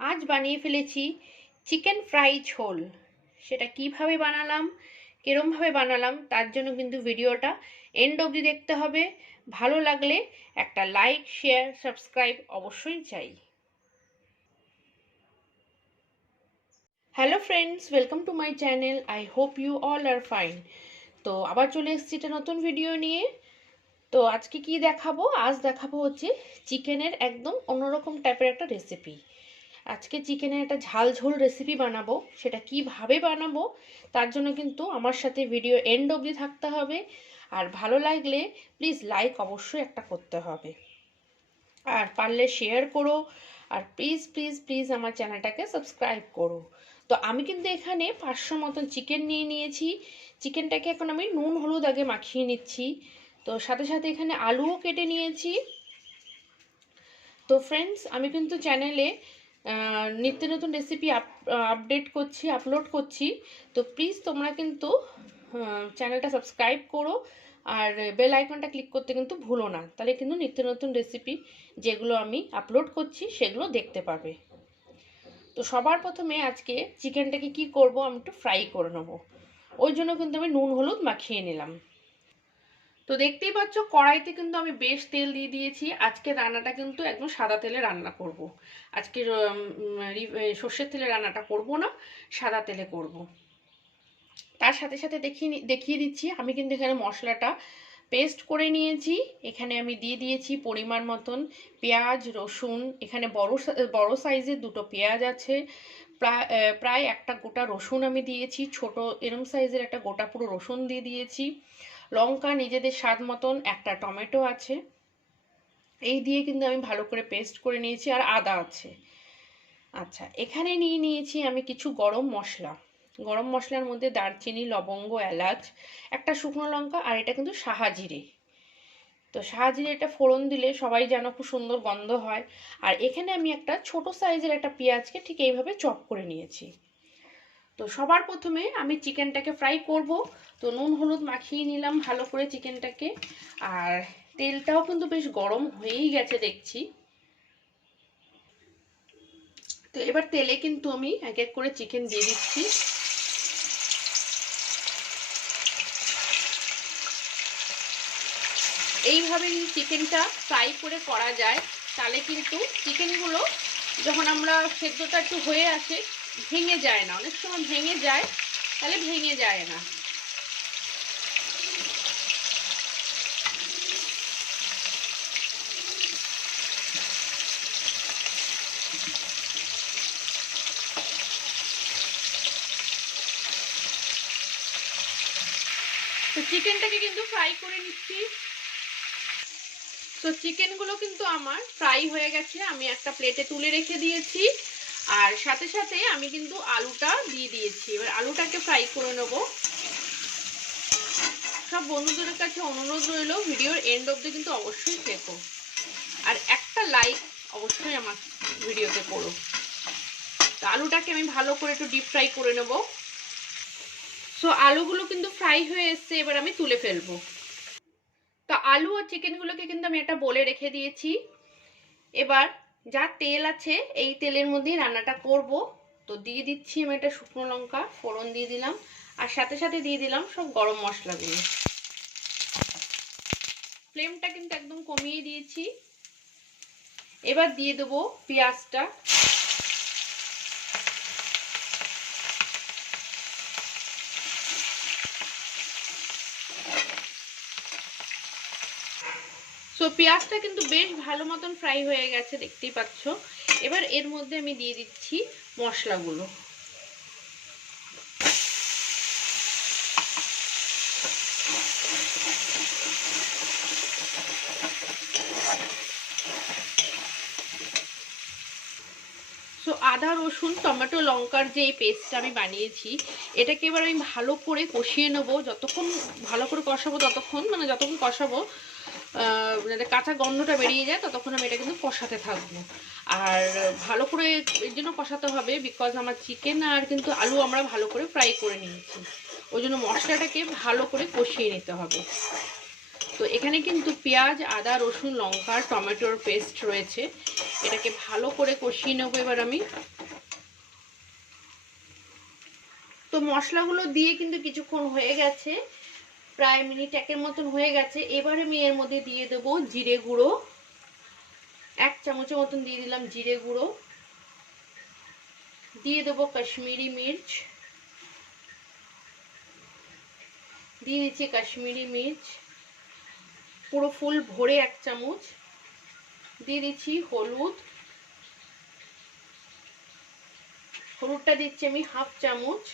আজ বানিয়ে ফেলেছি চিকেন ফ্রাই ঝোল। সেটা কিভাবে বানালাম, কিরমভাবে বানালাম তার জন্য কিন্তু ভিডিওটা এন্ড অবধি দেখতে হবে। ভালো লাগলে একটা লাইক, শেয়ার, সাবস্ক্রাইব অবশ্যই চাই। Hello friends, welcome to my channel. I hope you all are fine. তো আবার চলে এসেছি একটা নতুন ভিডিও নিয়ে। তো আজকে কি দেখাবো? আজ দেখাবো হচ্ছে চিকেনের একদম অন্যরকম টাইপের একটা রেসিপি। আজকে চিকেনের একটা ঝাল ঝোল রেসিপি বানাবো। সেটা কিভাবে বানাবো তার জন্য কিন্তু আমার সাথে ভিডিও এন্ড অবধি থাকতে হবে। আর ভালো লাগলে প্লিজ লাইক অবশ্যই একটা করতে হবে, আর পারলে শেয়ার করো, আর প্লিজ প্লিজ প্লিজ আমার চ্যানেলটাকে সাবস্ক্রাইব করো। তো আমি কিন্তু এখানে 500 মতন চিকেন নিয়ে নিয়েছি। চিকেনটাকে এখন আমি নুন হলুদ আগে মাখিয়ে নিচ্ছি। তো সাথে সাথে এখানে আলুও কেটে নিয়েছি। তো ফ্রেন্ডস, আমি কিন্তু চ্যানেলে নিত্য নতুন রেসিপি আপডেট করছি, আপলোড করছি। তো প্লিজ তোমরা কিন্তু চ্যানেলটা সাবস্ক্রাইব করো, আর বেল আইকনটা ক্লিক করতে কিন্তু ভুলো না। তাহলে কিন্তু নিত্য নতুন রেসিপি যেগুলো আমি আপলোড করছি সেগুলো দেখতে পাবে। তো সবার প্রথমে আজকে চিকেনটাকে কি করব, আমি একটু ফ্রাই করে নেবো। ওই জন্য কিন্তু আমি নুন হলুদ মাখিয়ে নিলাম। তো দেখতেই পাচ্ছ কড়াইতে কিন্তু আমি বেশ তেল দিয়ে দিয়েছি। আজকে রান্নাটা কিন্তু একদম সাদা তেলে রান্না করব। আজকে সর্ষের তেলে রান্নাটা করব না, সাদা তেলে করব। তার সাথে সাথে দেখিয়ে দিচ্ছি, আমি কিন্তু এখানে মশলাটা পেস্ট করে নিয়েছি। এখানে আমি দিয়ে দিয়েছি পরিমাণ মতন পেঁয়াজ, রসুন। এখানে বড় সাইজের দুটো পেঁয়াজ আছে, প্রায় একটা গোটা রসুন আমি দিয়েছি। ছোট এরম সাইজের একটা গোটা পুরো রসুন দিয়ে দিয়েছি। লঙ্কা নিজেদের স্বাদ মতন, একটা টমেটো আছে। এই দিয়ে কিন্তু আমি ভালো করে পেস্ট করে নিয়েছি, আর আদা আছে। আচ্ছা, এখানে নিয়ে নিয়েছি আমি কিছু গরম মশলা। গরম মশলার মধ্যে দারচিনি, লবঙ্গ, এলাচ, একটা শুকনো লঙ্কা, আর এটা কিন্তু সাহাজিরে। তো সাহাজিরে এটা ফোড়ন দিলে সবাই জানো খুব সুন্দর গন্ধ হয়। আর এখানে আমি একটা ছোট সাইজের একটা পেঁয়াজকে ঠিক এইভাবে চপ করে নিয়েছি। তো সবার প্রথমে আমি চিকেনটাকে ফ্রাই করব। তো নুন হলুদ মাখিয়ে নিলাম ভালো করে চিকেনটাকে। আর তেলটাও কিন্তু বেশ গরম হয়েই গেছে দেখছি। তো এবার তেলে কিন্তু আমি এক এক করে চিকেন দিয়ে দিচ্ছি। এইভাবে যদি চিকেনটা ফ্রাই করে করা যায় তাহলে কিন্তু চিকেনগুলো যখন আমরা সেদ্ধটা একটু হয়ে আসে ভেঙে যায় না। অনেক সময় ভেঙে যায়, তাহলে ভেঙে যায় না। তো চিকেনটাকে কিন্তু ফ্রাই করে নিচ্ছি। তো চিকেনগুলো কিন্তু আমার ফ্রাই হয়ে গেছে, আমি একটা প্লেটে তুলে রেখে দিয়েছি। আর সাথে সাথে আমি কিন্তু আলুটা দিয়ে দিয়েছি। এবার আলুটাকে ফ্রাই করে নেব। সব বন্ধুদের কাছে অনুরোধ রইল, ভিডিওর এন্ড অবধি কিন্তু অবশ্যই দেখো, আর একটা লাইক অবশ্যই আমার ভিডিওতে করো। তো আলুটাকে আমি ভালো করে একটু ডিপ ফ্রাই করে নেব। সো আলুগুলো কিন্তু ফ্রাই হয়ে এসছে, এবার আমি তুলে ফেলবো। তো আলু আর চিকেনগুলোকে কিন্তু আমি একটা বলে রেখে দিয়েছি। এবার যা তেল আছে এই তেলের মধ্যেই রান্নাটা করব। তো দিয়ে দিচ্ছি আমি একটা শুকনো লঙ্কা ফোড়ন দিয়ে দিলাম, আর সাথে সাথে দিয়ে দিলাম সব গরম মশলাগুলো। ফ্লেমটা কিন্তু একদম কমিয়ে দিয়েছি। এবার দিয়ে দেবো পেঁয়াজটা। সো পেঁয়াজটা কিন্তু বেশ ভালো মতন ফ্রাই হয়ে গেছে, দেখতেই পাচ্ছ। এবার এর মধ্যে আমি দিয়ে দিচ্ছি মশলাগুলো। সো আদা, রসুন, টমেটো, লঙ্কার যে এই পেস্টটা আমি বানিয়েছি, এটাকে এবার আমি ভালো করে কষিয়ে নেবো। যতক্ষণ ভালো করে কষাবো ততক্ষণ, মানে যতক্ষণ কষাবো যাতে কাঁচা গন্ধটা বেরিয়ে যায় ততক্ষণ আমি এটা কিন্তু কষাতে থাকবো। আর ভালো করে এর জন্য কষাতে হবে, বিকজ আমার চিকেন আর কিন্তু আলু আমরা ভালো করে ফ্রাই করে নিয়েছি। ওই জন্য মশলাটাকে ভালো করে কষিয়ে নিতে হবে। তো এখানে কিন্তু পেঁয়াজ, আদা, রসুন, লঙ্কা, টমেটোর পেস্ট রয়েছে। এটাকে ভালো করে কষিয়ে নেবো এবার আমি। তো মশলাগুলো দিয়ে কিন্তু কিছুক্ষণ হয়ে গেছে, প্রায় মিনিট 1 মতন হয়ে গেছে। এবারে আমি এর মধ্যে দিয়ে দেবো জিরে গুঁড়ো, 1 চামচের মতন দিয়ে দিলাম জিরে গুঁড়ো। দিয়ে দেবো কাশ্মীরি মির্চ, দিয়ে দিচ্ছি কাশ্মীরি মির্চ পুরো ফুল ভরে 1 চামচ। দিয়ে দিচ্ছি হলুদ, হলুদটা দিচ্ছি আমি 1/2 চামচ।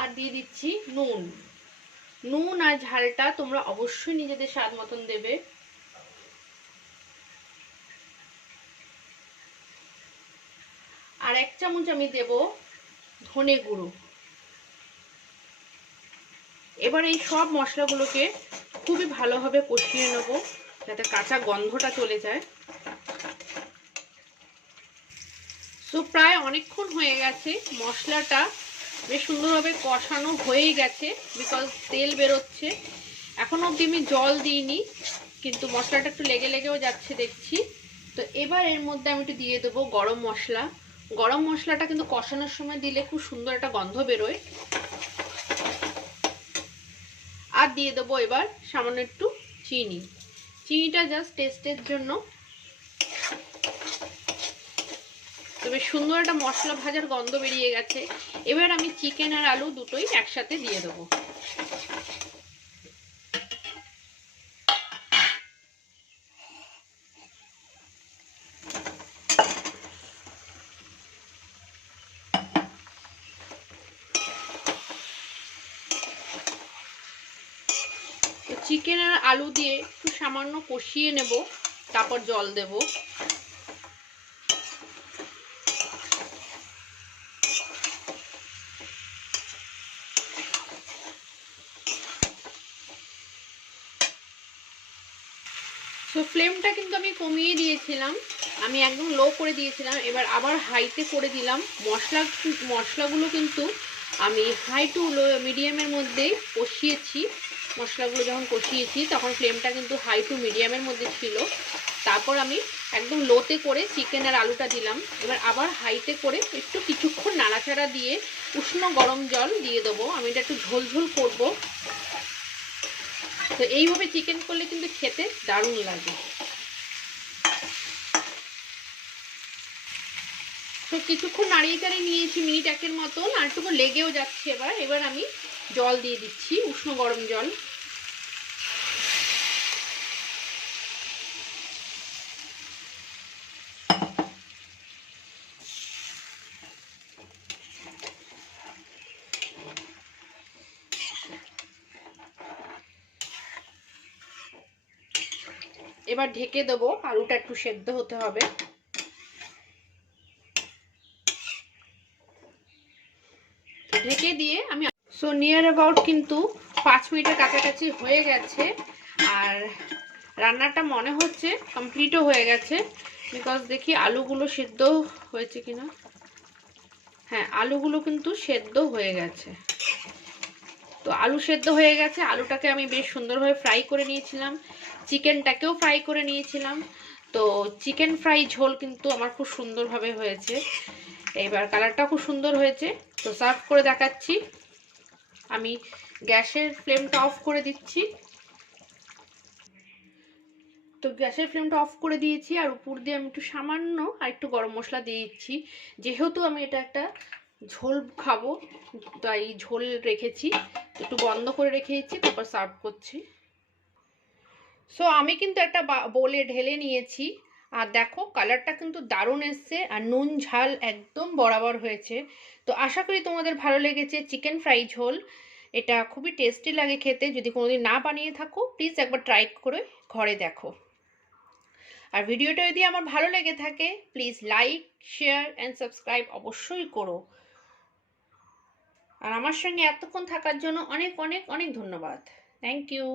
আর দিয়ে দিচ্ছি নুন। নুন আর ঝালটা তোমরা অবশ্যই নিজেদের স্বাদ মতন দেবে। আর 1 চামচ আমি দেব ধনে গুঁড়ো। এবার এই সব মশলাগুলোকে খুবই ভালোভাবে কষিয়ে নেব যাতে কাঁচা গন্ধটা চলে যায়। তো প্রায় অনেকক্ষণ হয়ে গেছে, মশলাটা বেশ সুন্দরভাবে কষানো হয়েই গেছে, বিকজ তেল বেরোচ্ছে। এখনো অবধি আমি জল দিইনি, কিন্তু মশলাটা একটু লেগে লেগেও যাচ্ছে দেখছি। তো এবার এর মধ্যে আমি একটু দিয়ে দেবো গরম মশলা। গরম মশলাটা কিন্তু কষানোর সময় দিলে খুব সুন্দর একটা গন্ধ বেরোয়। আর দিয়ে দেবো এবার সামান্য একটু চিনি। চিনিটা জাস্ট টেস্টের জন্য। তবে সুন্দর একটা মশলা ভাজার গন্ধ বেরিয়ে গেছে। এবার আমি চিকেন আর আলু দুটোই একসাথে দিয়ে দেবো। চিকেন আর আলু দিয়ে একটু সামান্য কষিয়ে নেব, তারপর জল দেব। তো ফ্লেমটা কিন্তু আমি কমিয়ে দিয়েছিলাম, আমি একদম লো করে দিয়েছিলাম, এবার আবার হাইতে করে দিলাম। মশলাগুলো কিন্তু আমি হাই টু লো মিডিয়ামের মধ্যেই কষিয়েছি। মশলাগুলো যখন কষিয়েছি তখন ফ্লেমটা কিন্তু হাই টু মিডিয়ামের মধ্যে ছিল। তারপর আমি একদম লোতে করে চিকেন আর আলুটা দিলাম। এবার আবার হাইতে করে একটু কিছুক্ষণ নাড়াচাড়া দিয়ে উষ্ণ গরম জল দিয়ে দেবো। আমি এটা একটু ঝোলঝোল করবো। তো এইভাবে চিকেন করলে কিন্তু খেতে দারুণ লাগে। তো কিছুক্ষণ নাড়িয়ে চাড়িয়ে নিয়েছি মিনিট 1 মতন, আর একটু লেগেও যাচ্ছে। এবার আমি জল দিয়ে দিচ্ছি, উষ্ণ গরম জল। এবার ঢেকে দেবো, আলুটা একটু সেদ্ধ হতে হবে। ঢেকে দিয়ে আমি নিয়ার অ্যাবাউট কিন্তু 5 মিনিটের কাছাকাছি হয়ে গেছে। আর রান্নাটা মনে হচ্ছে কমপ্লিটও হয়ে গেছে, বিকজ দেখি আলুগুলো সেদ্ধ হয়েছে কিনা। হ্যাঁ, আলুগুলো কিন্তু সেদ্ধ হয়ে গেছে। তো আলু সেদ্ধ হয়ে গেছে। আলুটাকে আমি বেশ সুন্দরভাবে ফ্রাই করে নিয়েছিলাম, চিকেনটাকেও ফ্রাই করে নিয়েছিলাম। তো চিকেন ফ্রাই ঝোল কিন্তু আমার খুব সুন্দরভাবে হয়েছে। এবার কালারটা খুব সুন্দর হয়েছে। তো সার্ভ করে দেখাচ্ছি। আমি গ্যাসের ফ্লেমটা অফ করে দিচ্ছি। তো গ্যাসের ফ্লেমটা অফ করে দিয়েছি, আর উপর দিয়ে আমি একটু সামান্য আর একটু গরম মশলা দিয়ে দিচ্ছি। যেহেতু আমি এটা একটা ঝোল খাবো, তাই ঝোল রেখেছি, একটু বন্ধ করে রেখে দিচ্ছি, তারপর সার্ভ করছি। আমি কিন্তু একটা বোলে ঢেলে নিয়েছি, আর দেখো কালারটা কিন্তু দারুণ এসছে, আর নুন ঝাল একদম বরাবর হয়েছে। তো আশা করি তোমাদের ভালো লেগেছে চিকেন ফ্রাই ঝোল। এটা খুবই টেস্টি লাগে খেতে। যদি কোনোদিন না বানিয়ে থাকো, প্লিজ একবার ট্রাই করে ঘরে দেখো। আর ভিডিওটা যদি আমার ভালো লেগে থাকে, please like, share and subscribe অবশ্যই করো। আর আমার সঙ্গে এতক্ষণ থাকার জন্য অনেক অনেক অনেক ধন্যবাদ। Thank you.